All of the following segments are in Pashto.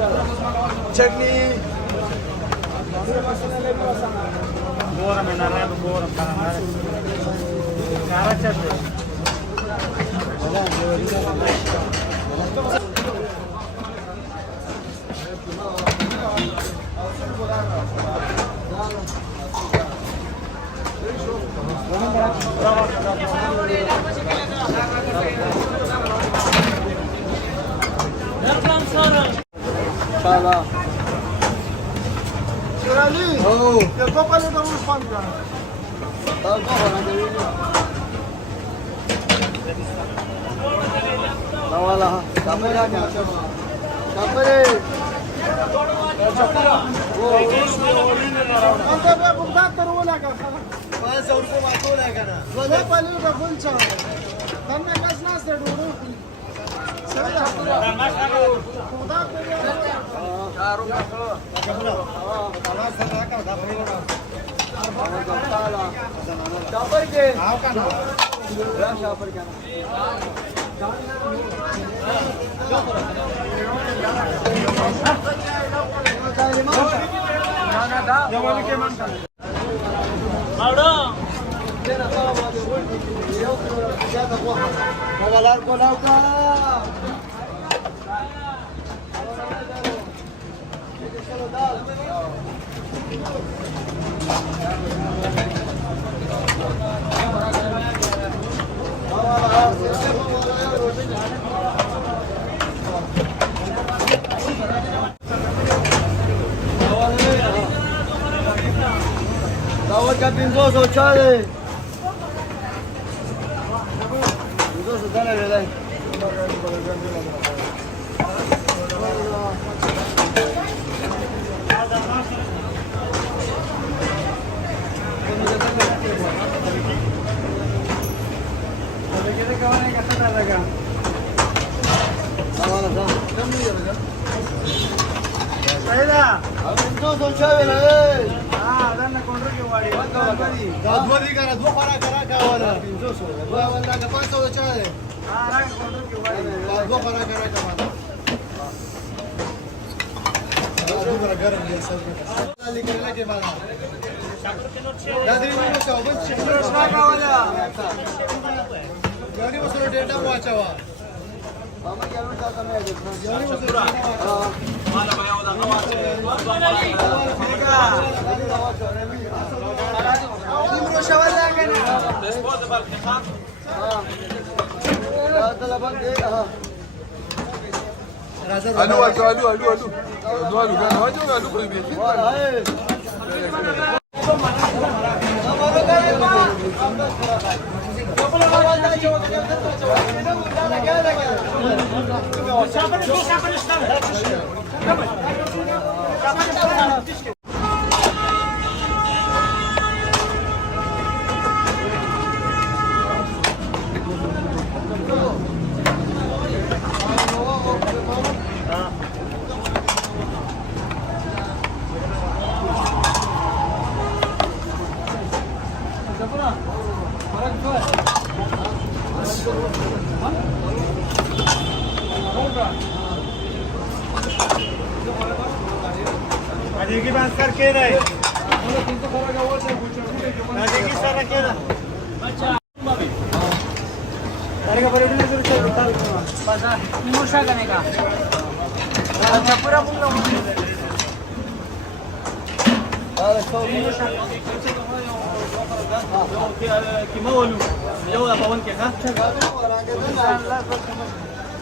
चटणी ఘోరం ఎన్నారా ఘోరం కారచ్చట్టు చాలా Ali, oh eu tô falando pra uns fãs já. tá bom na wala kapan aja kapan انت بقى بغداد ترولا كده 500 रुपये मागवला आहे का ना ولا بالي ده فل شهر كنا ناس ناس تدورو سيدا بغداد शापर के शापर के Dapat ka pingoso, chale. Pingoso, dale, dale. Pingoso, chale, دنا كونتر کې واړی دا دوه دي کنه دوه خورا کرا کاوله 500 دوه ولا که 500 چاله راځه کونتر کې واړی دا دوه خورا کرا کاوله دا دوه ګرم دي اصل کې لیکل لګي بالا دا دې نو څه وبچ شنا کاوله یاري وسره ډېټا واچوا ماما یارو دا کمه ده یاري وسره مالا بیا ودا خواته عمره شوال کنه disposable خام دا طلبات دي الو الو الو الو الو الو كان واجو الو كل بيتي अजय बात करके रहे अजय की सारा के ना तारीख पर इतने दूर से निकाल बाजार मोशा करने का अच्छा पूरा पूरा كيما ولو جو باون كه ها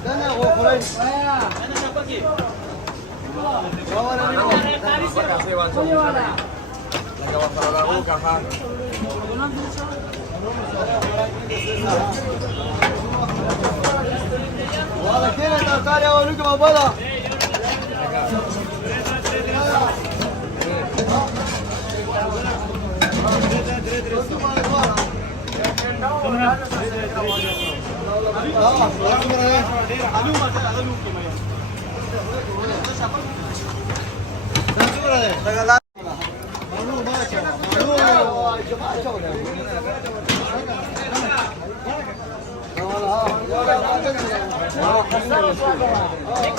انا هو قريب انا شبكي والله كده تركاري اوريك بابا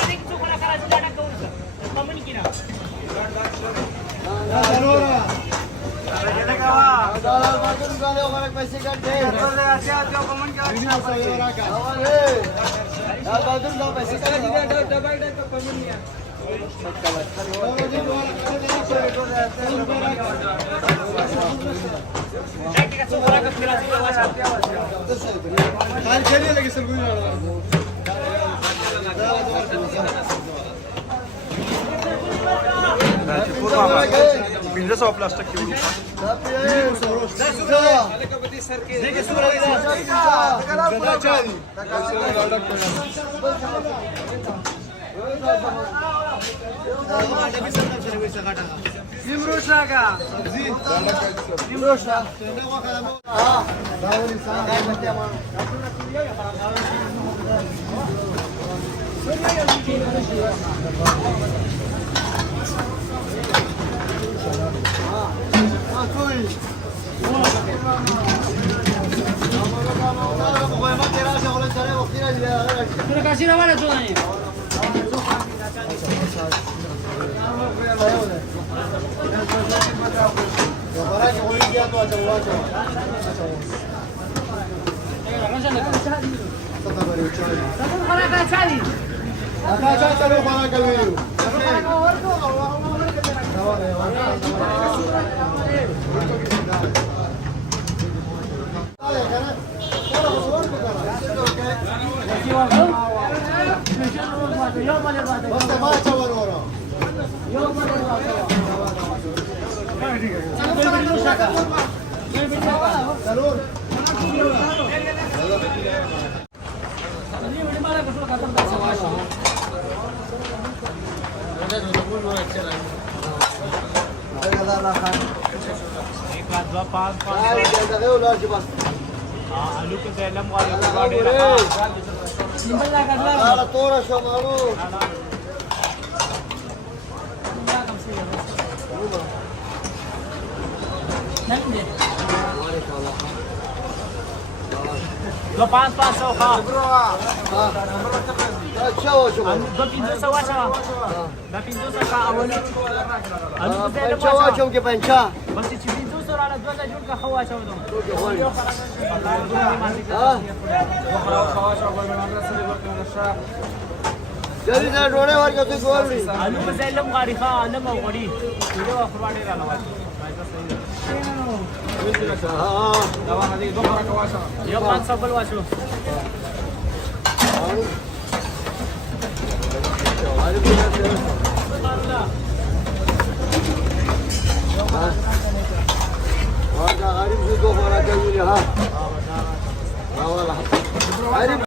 एक चुकला करा जिल्हा टाकून पैसे काढते प्लास्टिक तुला काशी रावायला तो नाही आलू के तेलम वाले Tora siya malo. Lo 500 ka. Ciao, ciao. Do 500 wacha. Da 500 ka awali. Anu ko tele Ciao, wacha. ciao ke pancha. Basi 500 ala 2 jun ka khawa chaw do. Jadi dah dole war ka tu gol ni. Anu ko tele ngari kha alam awadi. Video akhwade ra lawa. Yo 500 bal wacho. Harga garib juga orang kayu ni ha. Awal. Garib